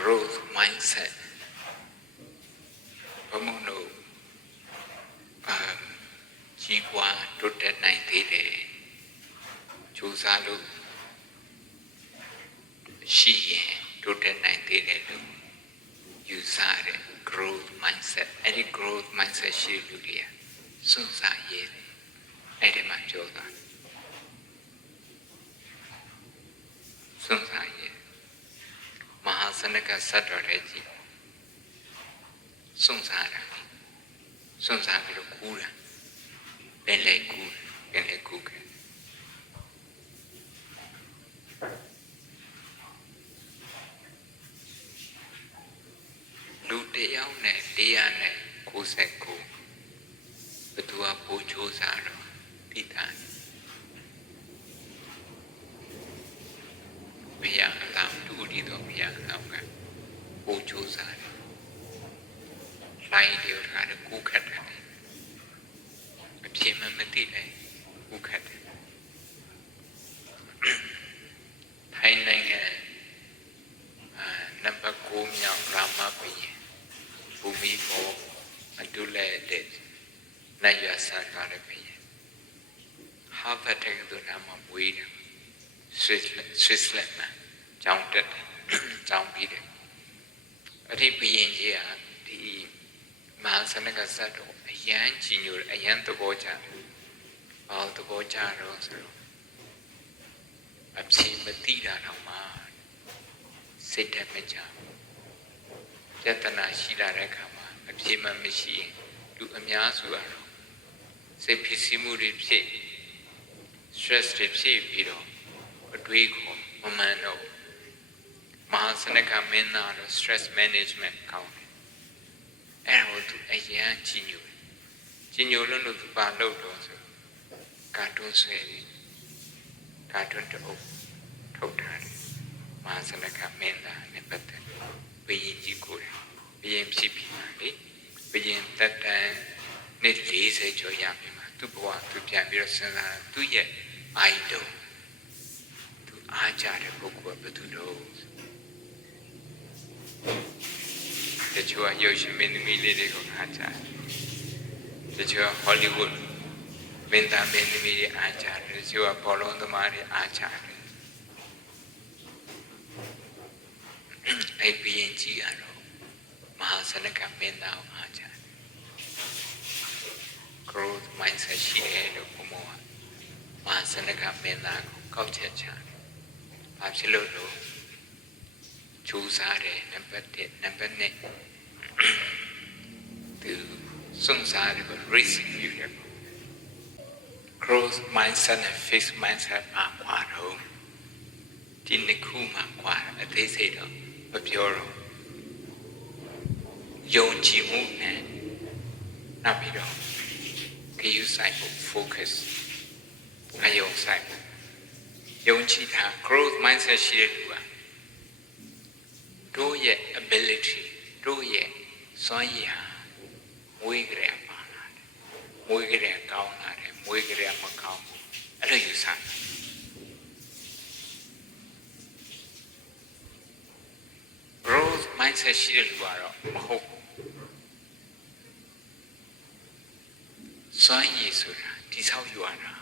growth mindset ဘုံမလို့အာကြီးပွားတိုးတက်နိုင်သေးတယ်ကြိုးစားလို့ရှိရင်တိုးတက်နိုင်သေးတယ်လို့ယူဆတဲ့ growth mindset အဲ့ဒီ growth mindset ရှိတဲ့လူတွေကစွန့်စားရဲတယ်အဲ့ဒီမှာကြောတာစွန့်စားရဲမဟာ စနကစတ်တော်ရဲ့ကြည့်စွန့်စားတာစွန့်စားပြီးတော့ကူးတာပင်လေကူးပင်လေကူးခဲ့လူတစ်ယောက်နဲ့တရားနဲ့69ဘသူကပိုးချိုးစားတော့တိတာဘုရားအလောင်းတူဒီတော့ဘု ရားအလောင်းကပိုးချိုးစားတယ်လိုင်းတွေထားတယ်ကူးခတ်တယ်အပြင်းမမသိလဲကူးခတ်တယ်ထိုင်းနိုင်ငံအာနံပါတ်9မြောက်ရာမဘုရင်ဘူမီဘောအတူလဲတဲ့နိုင်ရဆန်ကားတဲ့ဘုရင်ဟာဗတ်တက္ကသိုလ်နာမှာမွေးတယ်ဆွစ်ဆွစ်လန်မှာကျောင်းတက်တယ် ကျောင်းပြီးတယ်အဲ့ဒီဘုရင်ကြီးကဒီမဟာစနကဇတ်တော်အယမ်းကြီးညိုအယမ်းသဘောကျတယ်ဘာလို့သဘောကျတော့ဆိုတော့အဖြေမသိတာတော့မှစိတ်တက်မကြဘူးယတနာရှိလာတဲ့အခါမှာအဖြေမှမရှိရင်လူအများစုကတော့စိတ်ဖြစ်စီမှုတွေဖြစ် stress တွေဖြစ်ပြီးတော့အတွေးခေါ်မမှန်တော့ မဟာစနကမင်းသားတော့ stress management ကောင်းတယ်အဲ့ဒါကိုသူအရန်ကြီးညိုတယ်ကြီးညိုလို့လို့သူပါလို့တော့ဆိုကာတွန်းဆွဲတယ်ကာတွန်းတအုပ်ထုတ်ထားတယ်မဟာစနကမင်းသားနဲ့ပတ်သက်ဘယင်ကြီးကိုယ်တယ်ဘယင်ဖြစ်ပြီးပါလေဘယင်တက်တန်နှစ်40ကျော်ရပြီမှာသူ့ဘဝသူပြန်ပြီးတော့စဉ်းစားသူ့ရဲ့ idol သူအားကြတဲ့ပုဂ္ဂိုလ်ကဘယ်သူတော့ တချို့ကရုပ်ရှင်မင်းသမီးလေးတွေကိုအားကြတယ်တချို့က Hollywood မင်းသားမင်းသမီးတွေအားကြတယ်တချို့ကဘောလုံးသမားတွေအားကြတယ်အဲ့ဘီရင်ကြီးကတော့မဟာစနကမင်းသားကိုအားကြတယ် growth mindset ရှိတယ်လို့ဘုံမောကမဟာစနကမင်းသားကိုကောက်ချက်ချတယ်။ဘာဖြစ်လို့လို့ ကြိုးစားတယ်နံပါတ်1နံပါတ်2သူစွန့်စားတယ်ကို risk ယူတယ် growth mindset နဲ့ fixed mindset မှာကွာတော့ဒီနှစ်ခုမှာကွာအသေးစိတ်တော့မပြောတော့ယုံကြည်မှုနဲ့နောက်ပြီးတော့ဂရုစိုက်ဖို့ focus အယုံစိုက်ဖို့ယုံကြည်တာ growth mindset ရှိတဲ့လူက တို့ရဲ့ ability တို့ရဲ့စွမ်းရည်ဟာမွေးကြရပါလာတယ်မွေးကြရကောင်းလာတယ်မွေးကြရမကောင်းဘူးအဲ့လိုယူဆတယ် growth mindset ရှိတဲ့လူကတော့မဟုတ်ဘူးစွမ်းရည်ဆိုတာတိဆောက်ယူရတာ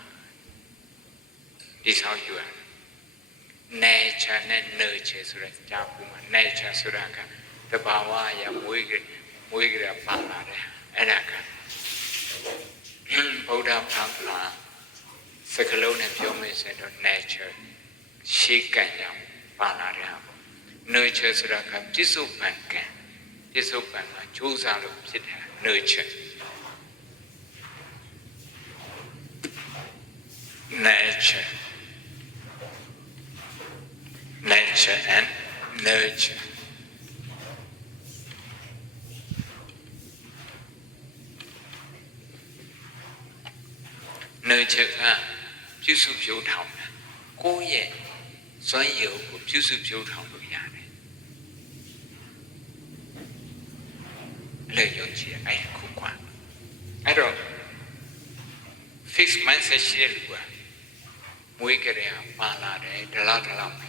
တိဆောက်ယူရတာ nature နဲ့ nurture ဆိုတဲ့ကြားပူမှာ nature ဆိုတာကတဘာဝအရာမွေးကြမွေးကြပါလာတယ်အဲ့ဒါကဗုဒ္ဓဘာသာစကလုံးနဲ့ပြောမယ်ဆိုတော့ nature ရှေးကံကြောင့်ပါလာတယ်ဟာပေါ့ nurture ဆိုတာကပြစ္ဆုတ်ပံကံပြစ္ဆုတ်ပံကကြိုးစားလို့ဖြစ်တာ nurture nature nature and nurture န nurture ကပြုစုဖြိုးထောင်တာကိုယ့်ရဲ့စွမ်းရည်ကိုပြုစုဖြိုးထောင်လို့ရတယ်အဲ့လိုယုံကြည်အဲ့ခုကွာအဲ့တော့ fixed mindset ရှိတဲ့လူကမွေးကြတဲ့ပါလာတယ်ဒလားဒလားပဲ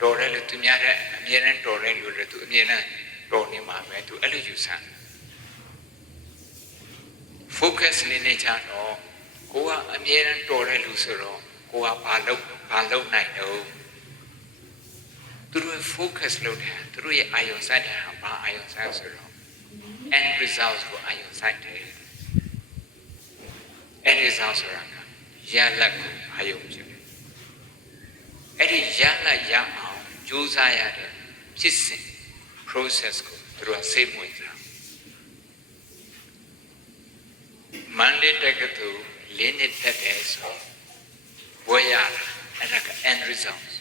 တော်တယ်လို့သူများတဲ့အမြဲတမ်းတော်တဲ့လူတွေသူအမြဲတမ်းတော်နေမှာပဲသူအဲ့လိုယူဆတယ် focus လေးနေကြတော့ကိုကအမြဲတမ်းတော်တဲ့လူဆိုတော့ကိုကဘာလုပ်ဘာလုပ်နိုင်တော့သူတို့ focus လုပ်တယ်သူတို့ရဲ့အာယုံစိုက်တယ်ဟာဘာအာယုံစိုက်ဆိုတော့ end results ကိုအာယုံစိုက်တယ် end result ဆိုတာကရလဒ်ကိုအာယုံဖြစ်တယ်အဲ့ဒီရလဒ်ရအောင်ကြိုးစားရ တဲ့ဖြစ်စဉ် process ကိုသူတို့ကစိတ်ဝင်စားမန္တလေးတက္ကသိုလ်လေးနှစ်တက်တယ်ဆိုဘွဲရတာအဲ့ဒါက end results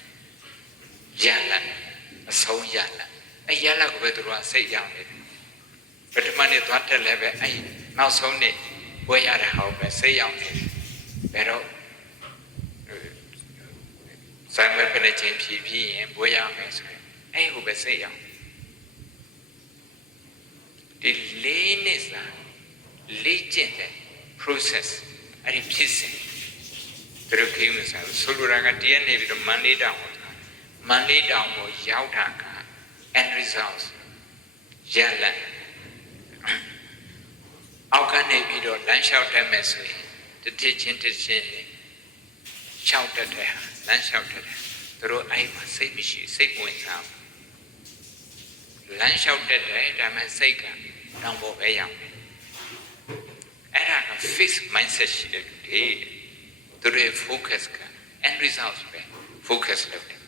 ရလာအဆုံးရလာအဲ့ရလာကိုပဲသူတို့ကစိတ်ရောက်နေတယ်ပထမနေ့သွားတက်လည်းပဲအဲ့နောက်ဆုံးနေ့ဘွဲရတာဟောပဲစိတ်ရောက်နေတယ်ဘယ်တော့ ဇိုင်းမဲ့ဖနေချင်းဖြည်ဖြည်ရင်ဘွဲရမယ်ဆိုရင်အဲ့ဟိုပဲစိတ်ရောက်ဒီလေးနှစ်စာလေ့ကျင့်တဲ့ process အဲ့ဒီဖြစ်စဉ်သူတို့ခိမစားဘူးဆိုလိုတာကတရက်နေပြီးတော့မန်လေးတောင်ကိုသွားမန်လေးတောင်ကိုရောက်တာက end results ရလတ်အောက်ကနေပြီးတော့လမ်းလျှောက်တက်မယ်ဆိုရင်တစ်ထစ်ချင်းတစ်ချင်း လျှောက်တက်တဲ့ဟာလမ်းလျှောက်တက်တယ်သူတို့အဲ့မှာစိတ်မရှိစိတ်ဝင်စားဘူးလမ်းလျှောက်တက်တယ်ဒါပေမဲ့စိတ်ကတောင်ပေါ်ပဲရောက်တယ်အဲ့ဒါက fixed mindset ရှိတဲ့လူတွေသူတို့ရဲ့ focus က end results ပဲ focus လုပ်တယ်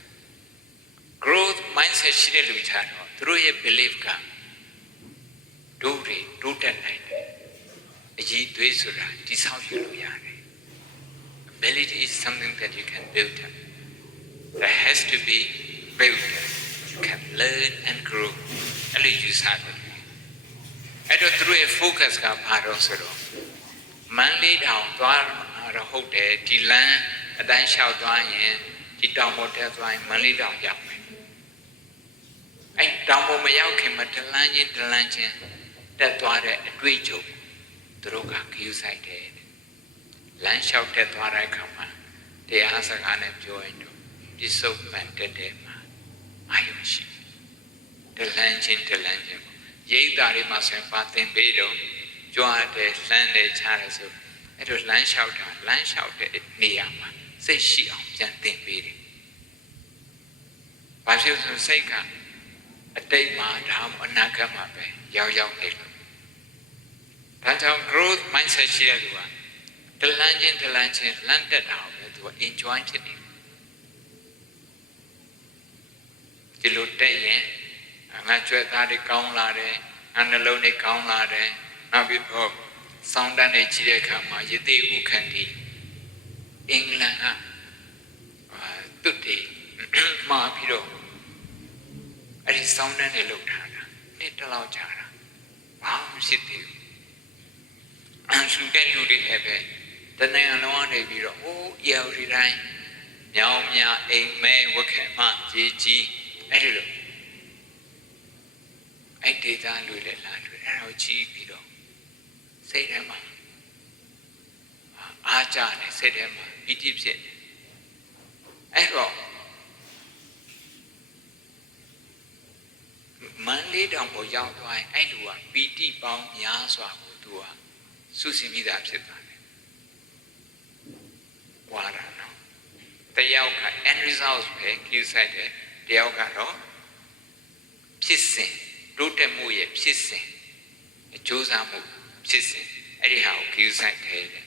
growth mindset ရှိတဲ့လူချာတော့သူတို့ရဲ့ belief ကဒုတွေဒုတက်နိုင်တယ်အကြီးသွေးဆိုတာတိဆောက်ယူလို့ရတယ် ability is something that you can build up that has to be built you can learn and grow အဲ့လိုယူဆတယ်အဲ့တော့သူတို့ရဲ့ focus ကဘာတော့ဆိုတော့မန်းလေးတောင်သွားတော့ဟုတ်တယ်ဒီလမ်းအတိုင်းလျှောက်သွားရင်ဒီတောင်ပေါ်တက်သွားရင်မန်းလေးတောင်ရောက်မယ်အဲ့တောင်ပေါ်မရောက်ခင်မှာတလန်းချင်းတလန်းချင်းတက်သွားတဲ့အတွေ့အကြုံသူတို့ကခယူဆိုင်တယ်တဲ့ လမ်းလျှောက်တက်သွားတဲ့အခါမှာတရားစကားနဲ့ပြောရင်တော့ပြစ္ဆုတ်ပန်တက်တယ်မှာအာယုရှိတလန်းချင်းတလန်းချင်းပေါ့ရိတ်သားတွေမှာဆိုရင်ပါသင်ပေးတော့ကြွားတယ်လှမ်းတယ်ချတယ်ဆိုအဲ့တော့လမ်းလျှောက်တာလမ်းလျှောက်တဲ့နေရာမှာစိတ်ရှိအောင်ပြန်သင်ပေးတယ်။ဘာဖြစ်လို့ဆိုစိတ်ကအတိတ်မှာဒါမှအနာဂတ်မှာပဲရောက်ရောက်နေလို့ဒါကြောင့် growth mindset ရှိတဲ့လူက တလန်းချင်းတလန်းချင်းလမ်းတက်တာကိုပဲသူက enjoy ဖြစ်နေတယ်ဒီလိုတက်ရင်ငါကြွက်သားတွေကောင်းလာတယ်ငါနှလုံးတွေကောင်းလာတယ်နောက်ပြီးတော့စောင်းတန်းတွေကြီးတဲ့အခါမှာယသိဥခန္တီအင်္ဂလန်ကတွတ်တွေမှာပြီးတော့အဲ့ဒီစောင်းတန်းတွေလောက်ထားတာနှစ်တလောက်ကြာတာဘာမှမရှိသေးဘူးအန်စုတဲ့လူတွေလည်းပဲ တနေ့အလုံးကနေပြီးတော့ဟိုးရော်ဒီတိုင်းညောင်မြအိမ်မဲဝက်ခဲမကြီးကြီးအဲ့ဒီလိုအဲ့ဒေတာလူတွေလာတွေ့အဲ့တော့ကြီးပြီးတော့စိတ်ထဲမှာအားကြတယ်စိတ်ထဲမှာပီတိဖြစ်တယ်အဲ့တော့မန်လေးတောင်ပေါ်ရောက်သွားရင်အဲ့လူကပီတိပေါင်းများစွာကိုသူကစုစည်းပြီးသားဖြစ်သွားတယ် ဝါရနော်တယောက်က end results ပဲ cue site တယ်တယောက်ကတော့ဖြစ်စဉ်တိုးတက်မှုရဲ့ဖြစ်စဉ်အကျိုးစားမှုဖြစ်စဉ်အဲ့ဒီဟာကို cue site တယ်တဲ့